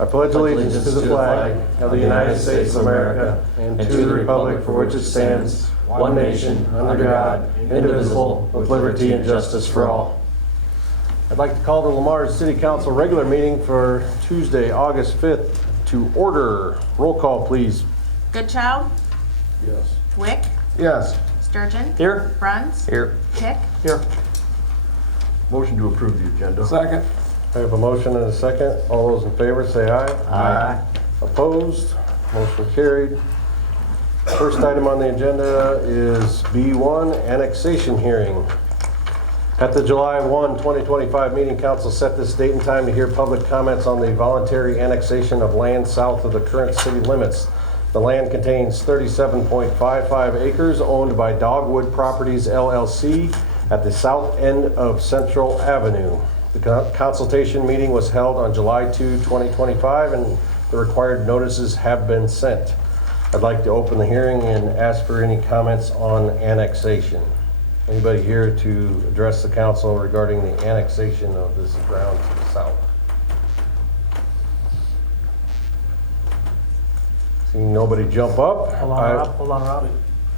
I pledge allegiance to the flag of the United States of America and to the republic for which it stands, one nation, under God, indivisible, with liberty and justice for all. I'd like to call the Lamar City Council regular meeting for Tuesday, August 5th to order. Roll call, please. Goodchild? Yes. Wick? Yes. Sturgeon? Here. Bruns? Here. Pick? Here. Motion to approve the agenda. Second. I have a motion and a second. All those in favor say aye. Aye. Opposed? Motion carried. First item on the agenda is B1, annexation hearing. At the July 1, 2025 meeting, council set this date and time to hear public comments on the voluntary annexation of land south of the current city limits. The land contains 37.55 acres owned by Dogwood Properties LLC at the south end of Central Avenue. The consultation meeting was held on July 2, 2025, and the required notices have been sent. I'd like to open the hearing and ask for any comments on annexation. Anybody here to address the council regarding the annexation of this ground to the south? Seeing nobody jump up. Hold on, Rob.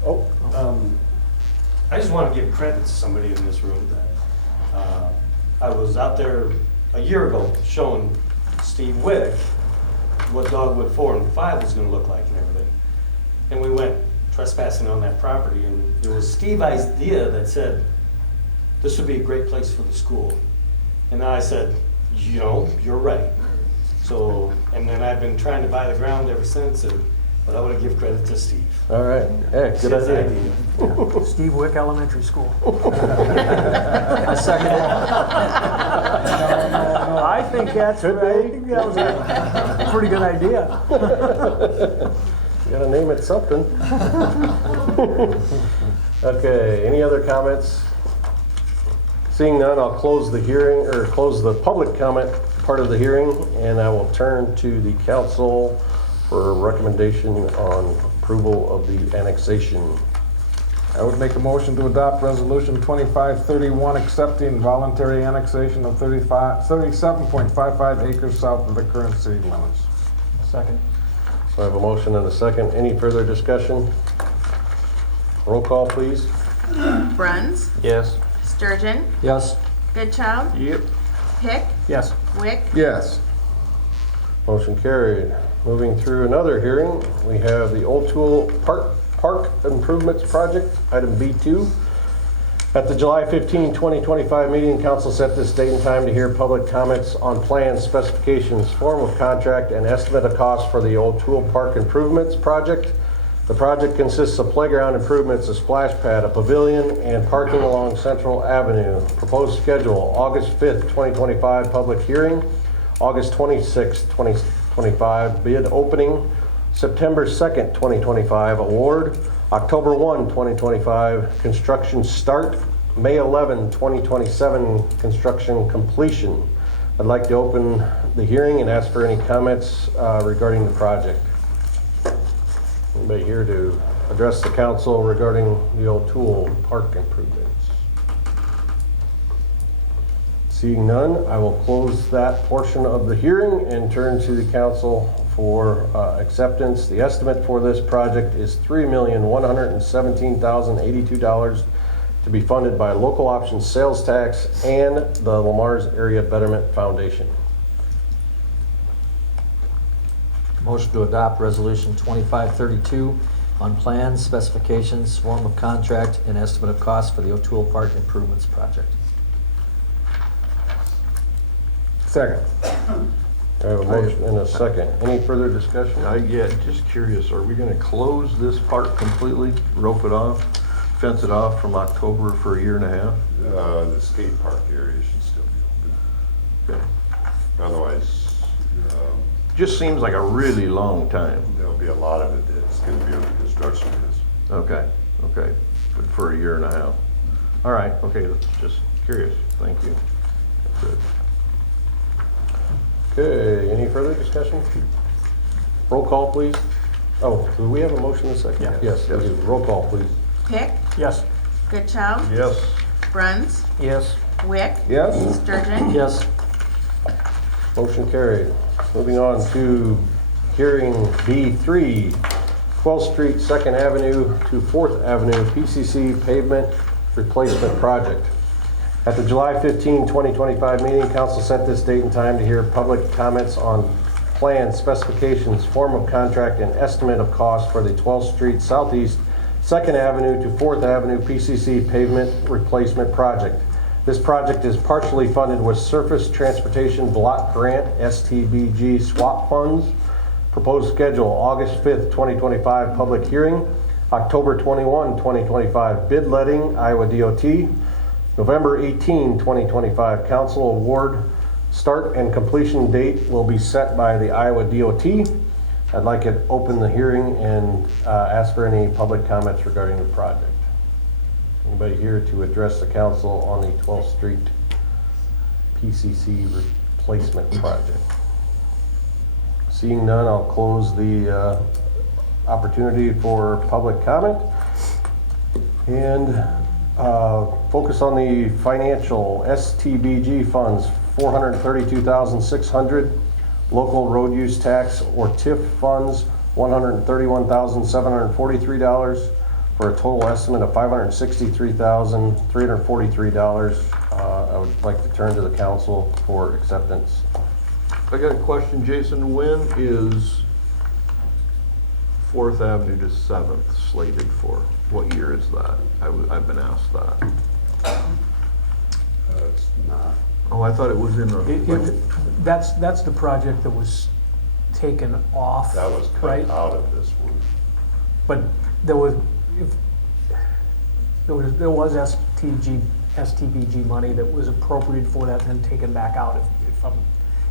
Oh, I just want to give credit to somebody in this room that I was out there a year ago showing Steve Wick what Dogwood 4 and 5 was going to look like and everything. And we went trespassing on that property, and it was Steve's idea that said, this would be a great place for the school. And I said, you know, you're right. So, and then I've been trying to buy the ground ever since, but I want to give credit to Steve. all right. Hey, good It's his idea. Steve Wick Elementary School. I second it. I think that was a pretty good idea. You gotta name it something. Okay, any other comments? Seeing none, I'll close the hearing, or close the public comment part of the hearing, and I will turn to the council for a recommendation on approval of the annexation. I would make a motion to adopt Resolution 2531 accepting voluntary annexation of 37.55 acres south of the current city limits. Second. So I have a motion and a second. Any further discussion? Roll call, please. Bruns? Yes. Sturgeon? Yes. Goodchild? Yep. Pick? Yes. Wick? Yes. Motion carried. Moving through another hearing, we have the Old Tool Park Improvements Project, item B2. At the July 15, 2025 meeting, council set this date and time to hear public comments on plans, specifications, form of contract, and estimate of cost for the Old Tool Park Improvements Project. The project consists of playground improvements, a splash pad, a pavilion, and parking along Central Avenue. Proposed schedule, August 5th, 2025, public hearing. August 26th, 2025, bid opening. September 2nd, 2025, award. October 1, 2025, construction start. May 11, 2027, construction completion. I'd like to open the hearing and ask for any comments regarding the project. Anybody here to address the council regarding the Old Tool Park improvements? Seeing none, I will close that portion of the hearing and turn to the council for acceptance. The estimate for this project is $3,117,082 to be funded by local option sales tax and the Lamar's Area Betterment Foundation. Motion to adopt Resolution 2532 on plans, specifications, form of contract, and estimate of cost for the O'Toole Park Improvements Project. Second. I have a motion and a second. Any further discussion? Yeah, just curious, are we gonna close this park completely, rope it off, fence it off from October for a year and a half? The skate park area should still be Okay. open. Otherwise, Just seems like a really long time. there'll be a lot of it that's going to be under construction. Okay, but for a year and a half. All right, okay, just curious, thank you. That's it. Okay, any further discussion? Roll call, please. Oh, do we have a motion in a second? Yeah. Yes, we do. Roll call, please. Pick? Yes. Goodchild? Yes. Bruns? Yes. Wick? Yes. Sturgeon? Yes. Motion carried. Moving on to hearing B3, 12th Street, 2nd Avenue to 4th Avenue PCC pavement replacement project. At the July 15, 2025 meeting, council set this date and time to hear public comments on plans, specifications, form of contract, and estimate of cost for the 12th Street Southeast, 2nd Avenue to 4th Avenue PCC pavement replacement project. This project is partially funded with Surface Transportation Block Grant STBG swap funds. Proposed schedule, August 5th, 2025, public hearing, October 21, 2025, bid letting, Iowa DOT, November 18, 2025, council award. Start and completion date will be set by the Iowa DOT. I'd like to open the hearing and ask for any public comments regarding the project. Anybody here to address the council on the 12th Street PCC replacement project? Seeing none, I'll close the opportunity for public comment and focus on the financial STBG funds, $432,600, local road use tax or TIF funds, $131,743, for a total estimate of $563,343. I would like to turn to the council for acceptance. I got a question, Jason. When is 4th Avenue to 7th slated for? What year is that? I've been asked that. It's not. Oh, I thought it was in the, That's the project that was taken off. That was cut right? out of this one. But there was STBG money that was appropriated for that and then taken back out.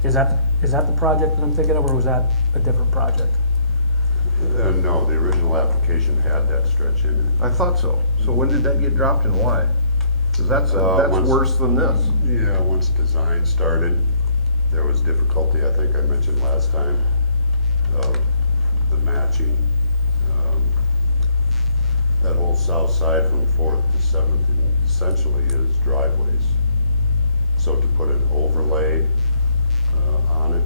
Is that the project that I'm thinking of, or was that a different project? No, the original application had that stretch in it. I thought so. So when did that get dropped and why? Because that's once- worse than this. Yeah, once design started, there was difficulty, I think I mentioned last time, of the matching. That whole south side from 4th to 7th essentially is driveways. So to put an overlay on it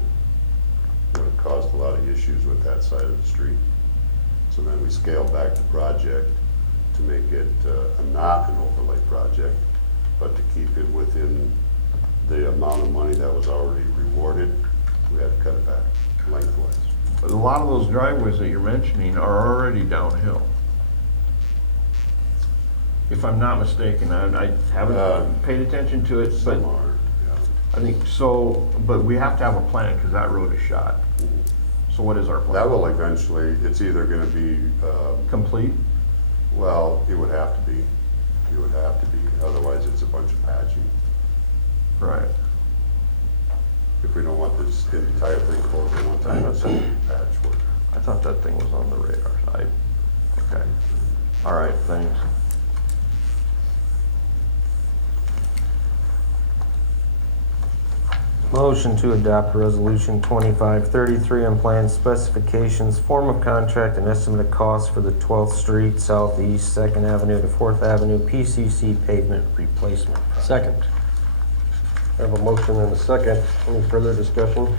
would have caused a lot of issues with that side of the street. So then we scaled back the project to make it not an overlay project, but to keep it within the amount of money that was already rewarded. We had to cut it back lengthwise. But a lot of those driveways that you're mentioning are already downhill. If I'm not mistaken, I haven't paid attention to it, but Some are, yeah. I think so, but we have to have a plan because that road is shot. So what is our plan? That will eventually, it's either gonna be, Complete? well, it would have to be. It would have to be, otherwise it's a bunch of patching. Right. If we don't want this entire thing closed at one time, it's gonna be patchwork. I thought that thing was on the radar. Okay. All right, thanks. Motion to adopt resolution 2533 on plan specifications, form of contract, and estimate of cost for the 12th Street Southeast, 2nd Avenue to 4th Avenue PCC pavement replacement project. Second. I have a motion and a second. Any further discussion?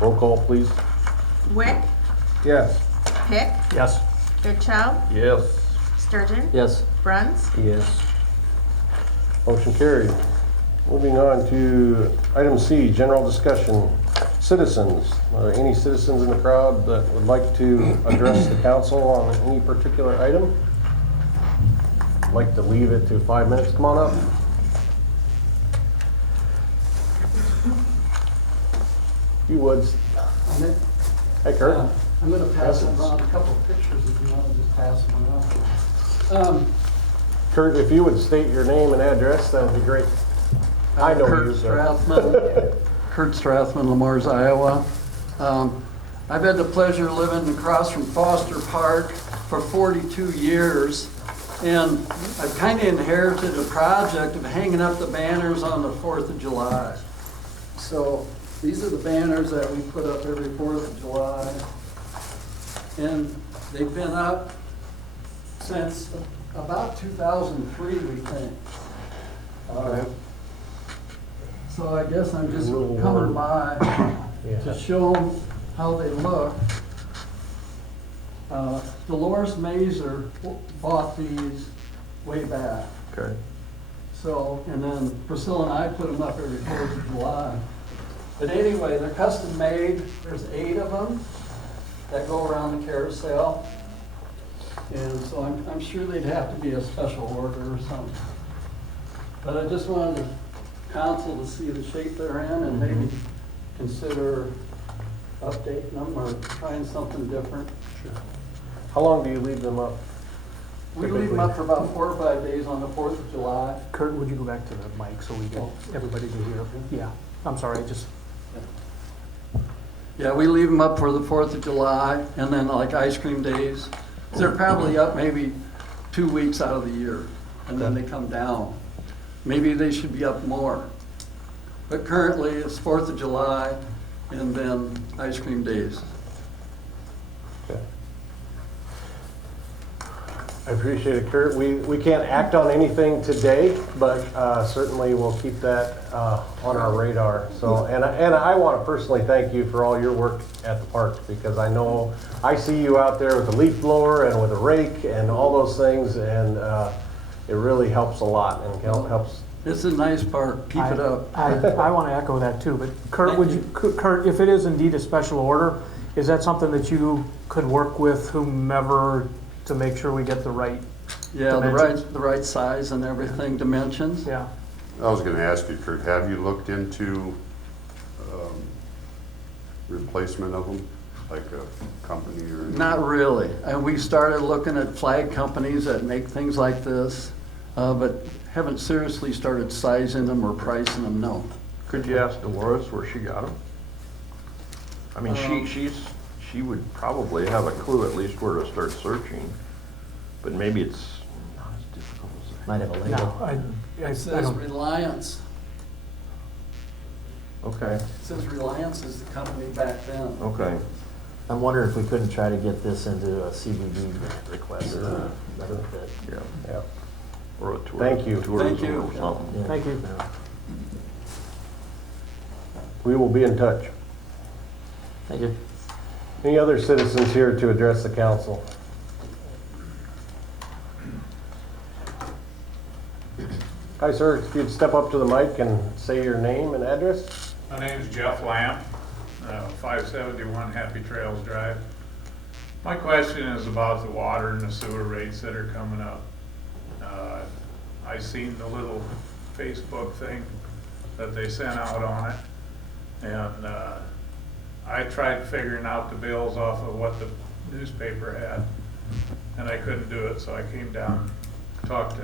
Roll call, please. Wick, Yes. Pick, Yes. Fairchild, Yes. Sturgeon, Yes. Bruns, Yes. Motion carried. Moving on to item C, general discussion. Citizens. Are there any citizens in the crowd that would like to address the council on any particular item? I'd like to leave it to 5 minutes. Come on up. You would. Hey, Kurt. I'm gonna pass around a couple of pictures if you wanna just pass them around. Kurt, if you would state your name and address, that would be great. I know Kurt you, sir. Strathman, Kurt Strathman, Lamars, Iowa. I've had the pleasure of living across from Foster Park for 42 years. And I've kind of inherited a project of hanging up the banners on the 4th of July. So these are the banners that we put up every 4th of July. And they've been up since about 2003, we think. So I guess I'm just Little coming word. by Yeah. to show them how they look. Dolores Mazer bought these way back. Okay. So, and then Priscilla and I put them up every 4th of July. But anyway, they're custom made. There's 8 of them that go around the carousel. And so I'm sure they'd have to be a special order or something. But I just wanted the council to see the shape they're in and maybe consider updating them or trying something different. How long do you leave them up? We leave them up for about 4 or 5 days on the 4th of July. Kurt, would you go back to the mic so we can, everybody can hear? Yeah, I'm sorry, just, Yeah, we leave them up for the 4th of July and then like ice cream days. They're probably up maybe 2 weeks out of the year and then they come down. Maybe they should be up more. But currently it's 4th of July and then ice cream days. Okay. I appreciate it, Kurt. We can't act on anything today, but certainly we'll keep that on our radar. So, and I want to personally thank you for all your work at the park, because I know I see you out there with a leaf blower and with a rake and all those things, and it really helps a lot and helps. It's a nice park, keep it up. I want to echo that too, but Kurt, Kurt, if it is indeed a special order, is that something that you could work with whomever to make sure we get the right? Yeah, dimensions? the right size and everything, dimensions. Yeah. I was gonna ask you, Kurt, have you looked into replacement of them, like a company or? Not really. And we started looking at flag companies that make things like this, but haven't seriously started sizing them or pricing them, no. Could you ask Dolores where she got them? I mean, she would probably have a clue at least where to start searching, but maybe it's not as difficult as that. Might have a label. No, It I says don't, Reliance. Okay, It says Reliance is the company back then. okay. I'm wondering if we couldn't try to get this into a CBD request. That would fit. Yeah, Yeah. or a tour. Thank you. Thank you. Tourism or something. Yeah. thank you. We will be in touch. Thank you. Any other citizens here to address the council? Hi, sir, if you'd step up to the mic and say your name and address. My name is Jeff Lamb, 571 Happy Trails Drive. My question is about the water and the sewer rates that are coming up. I seen the little Facebook thing that they sent out on it, and I tried figuring out the bills off of what the newspaper had, and I couldn't do it, so I came down, talked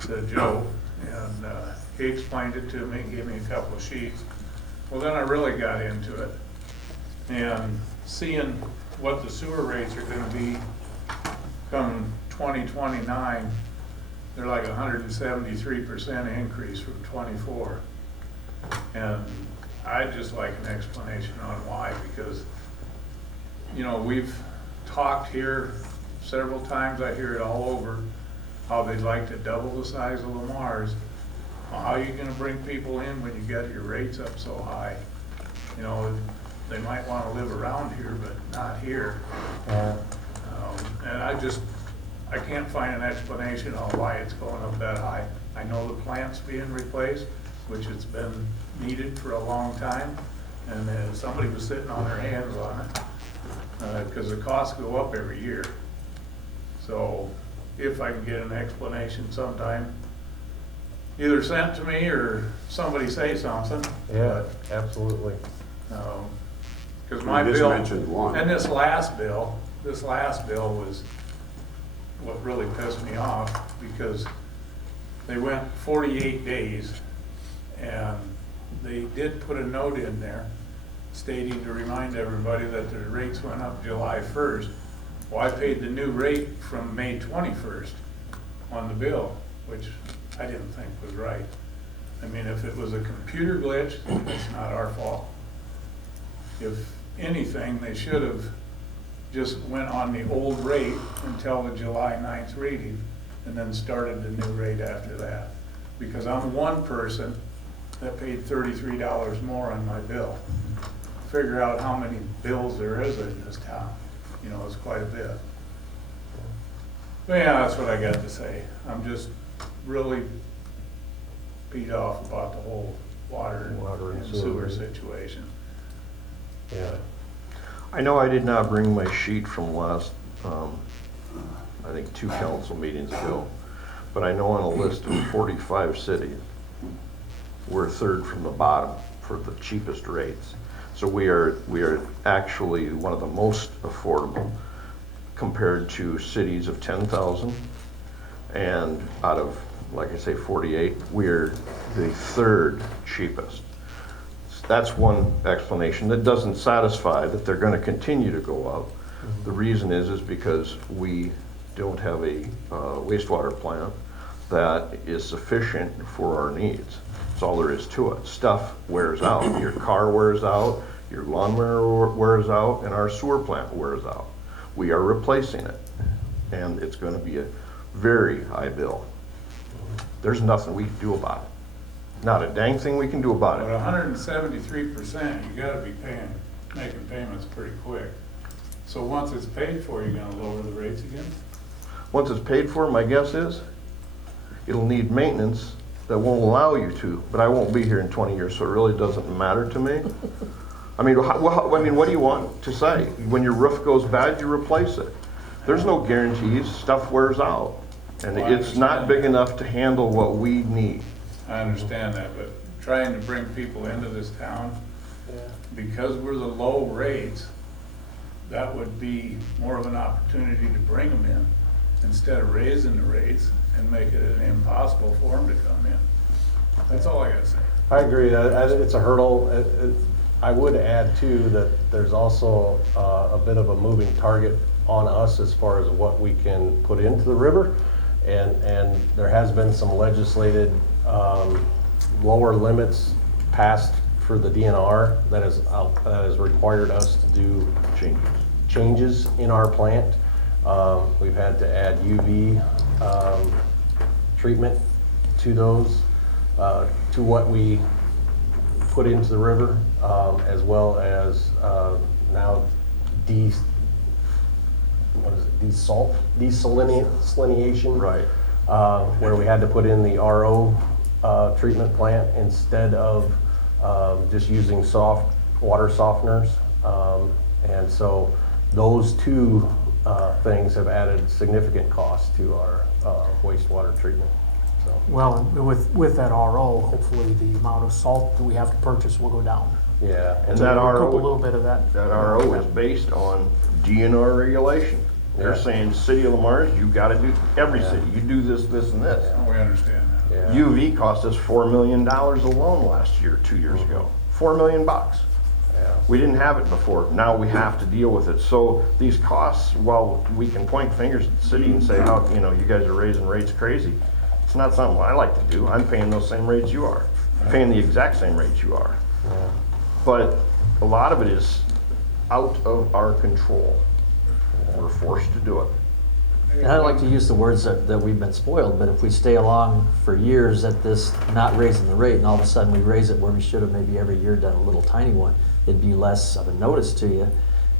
to Joe, and he explained it to me, gave me a couple of sheets. Well, then I really got into it, and seeing what the sewer rates are gonna be come 2029, they're like 173% increase from 24. And I'd just like an explanation on why, because, you know, we've talked here several times, I hear it all over, how they'd like to double the size of Lamar's. Well, how are you gonna bring people in when you get your rates up so high? You know, they might wanna live around here, but not here. And I can't find an explanation on why it's going up that high. I know the plant's being replaced, which it's been needed for a long time, and somebody was sitting on their hands on it, because the costs go up every year. So if I can get an explanation sometime, either sent to me or somebody say something. Yeah, absolutely. Because my You just bill, mentioned one. and this last bill was what really pissed me off, because they went 48 days, and they did put a note in there stating to remind everybody that the rates went up July 1st. Well, I paid the new rate from May 21st on the bill, which I didn't think was right. I mean, if it was a computer glitch, it's not our fault. If anything, they should have just went on the old rate until the July 9th reading and then started the new rate after that. Because I'm one person that paid $33 more on my bill. Figure out how many bills there is in this town. You know, it's quite a bit. But yeah, that's what I got to say. I'm just really beat off about the whole water and sewer situation. Yeah. I know I did not bring my sheet from last, I think 2 council meetings ago, but I know on a list of 45 cities, we're third from the bottom for the cheapest rates. So we are actually one of the most affordable compared to cities of 10,000. And out of, like I say, 48, we're the third cheapest. That's one explanation. That doesn't satisfy that they're going to continue to go up. The reason is because we don't have a wastewater plant that is sufficient for our needs. That's all there is to it. Stuff wears out. Your car wears out, your lawnmower wears out, and our sewer plant wears out. We are replacing it, and it's going to be a very high bill. There's nothing we can do about it. Not a dang thing we can do about But it. 173%, you gotta be making payments pretty quick. So once it's paid for, you're gonna lower the rates again? Once it's paid for, my guess is, it'll need maintenance that won't allow you to, but I won't be here in 20 years, so it really doesn't matter to me. I mean, what do you want to say? When your roof goes bad, you replace it. There's no guarantees, stuff wears out. And Well, I it's not understand big that. enough to handle what we need. I understand that, but trying to bring people into this town, because we're the low rates, that would be more of an opportunity to bring them in, instead of raising the rates and make it impossible for them to come in. That's all I gotta say. I agree, it's a hurdle. I would add too that there's also a bit of a moving target on us as far as what we can put into the river. And there has been some legislated lower limits passed for the DNR that has required us to do changes in our plant. We've had to add UV treatment to those, to what we put into the river, as well as now desalination. Right. Where we had to put in the RO treatment plant instead of just using soft water softeners. And so those two things have added significant cost to our wastewater treatment. So, Well, and with that RO, hopefully the amount of salt that we have to purchase will go down. yeah. And So that we'll recoup RO a little bit of that. That RO is based on DNR regulation. They're Yeah. saying, City of Lamar's, you gotta do, every Yeah. city, you do this, this, and this. We understand that. Yeah. UV cost us $4 million alone last year, 2 years ago. $4 million. Yeah. We didn't have it before. Now we have to deal with it. So these costs, while we can point fingers at the city and say, how, you guys are raising rates crazy, it's not something I like to do. I'm paying those same rates you are. I'm paying the exact same rates you are. But a lot of it is out of our control. We're forced to do it. And I don't like to use the words that we've been spoiled, but if we stay along for years at this, not raising the rate, and all of a sudden we raise it where we should have maybe every year done a little tiny one, it'd be less of a notice to you.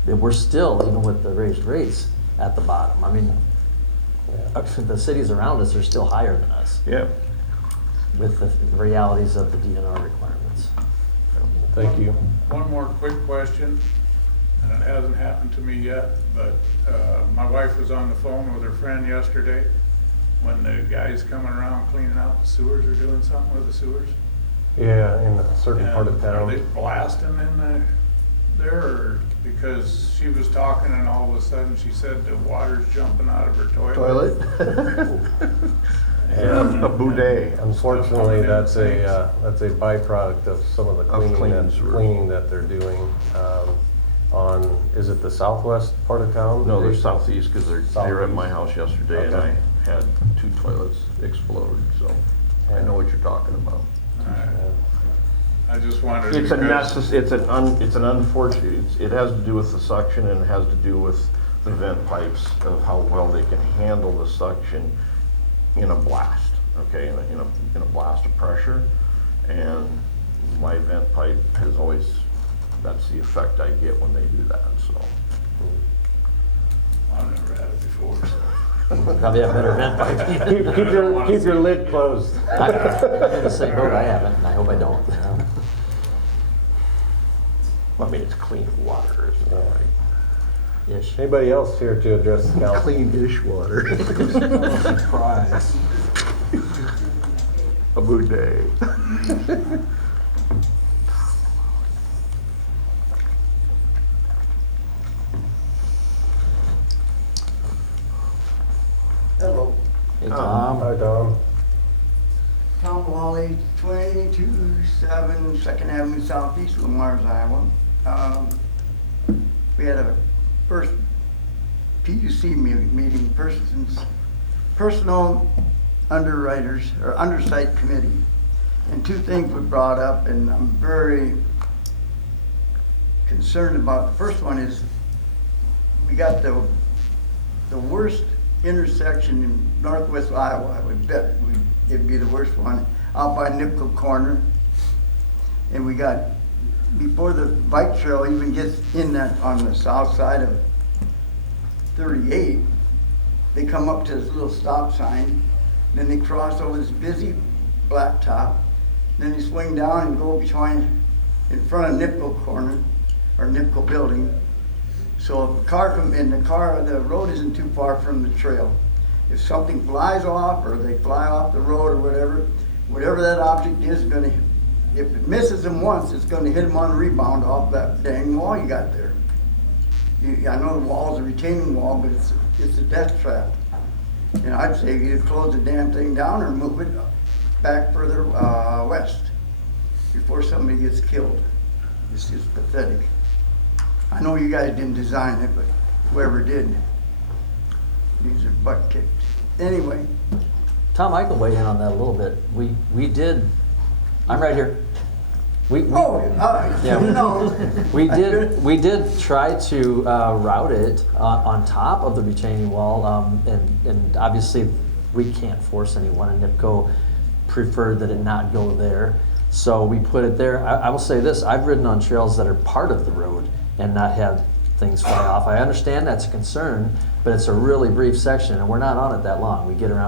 That we're still, even with the raised rates, at the bottom. I mean, the cities around us are still higher than us Yeah. with the realities of the DNR requirements. Thank you. One more quick question, and it hasn't happened to me yet, but my wife was on the phone with her friend yesterday when the guys coming around cleaning out the sewers or doing something with the sewers. Yeah, in a certain part of Are they town. blasting in there, or because she was talking and all of a sudden she said the water's jumping out of her toilet? A boudet. Unfortunately, that's a byproduct of some of the Of cleaning that they're doing on, is it the southwest part of town? No, they're southeast, because they were at my house yesterday and I Okay. had 2 toilets explode, so I know what you're talking about. Alright. I just wondered. It's because- it's an unfortunate, it has to do with the suction and it has to do with the vent pipes of how well they can handle the suction in a blast, okay, in a blast of pressure. And my vent pipe has always, that's the effect I get when they do that, so. I've never had it before, so. Probably have better vent pipe. Keep your lid closed. I'm in the same boat, I haven't, and I hope I don't. I mean, it's clean water, isn't it? Ish. Anybody else here to address the council? Clean-ish water. Surprise. A boudet. Hello, Hey, Tom. Hi, Tom. Tom Wally, 227 Second Avenue Southeast, Lamar's, Iowa. We had a first PUC meeting, personal underwriters, or undersite committee. And two things were brought up, and I'm very concerned about. The first one is, we got the worst intersection in northwest Iowa. I would bet it'd be the worst one, out by Nipco Corner. And we got, before the bike trail even gets in that, on the south side of 38, they come up to this little stop sign, then they cross over this busy blacktop, then they swing down and go behind, in front of Nipco Corner, or Nipco Building. So if a car comes in, the road isn't too far from the trail. If something flies off, or they fly off the road or whatever that object is gonna, if it misses them once, it's gonna hit them on a rebound off that dang wall you got there. I know the wall's a retaining wall, but it's a death trap. And I'd say either close the damn thing down or move it back further west before somebody gets killed. It's just pathetic. I know you guys didn't design it, but whoever did, these are butt kicked. Anyway, Tom, I can weigh in on that a little bit. We did, I'm right here. yeah. No. We did try to route it on top of the retaining wall, and obviously we can't force anyone, and NIPCO preferred that it not go there. So we put it there. I will say this, I've ridden on trails that are part of the road and not had things fly off. I understand that's a concern, but it's a really brief section, and we're not on it that long. We get around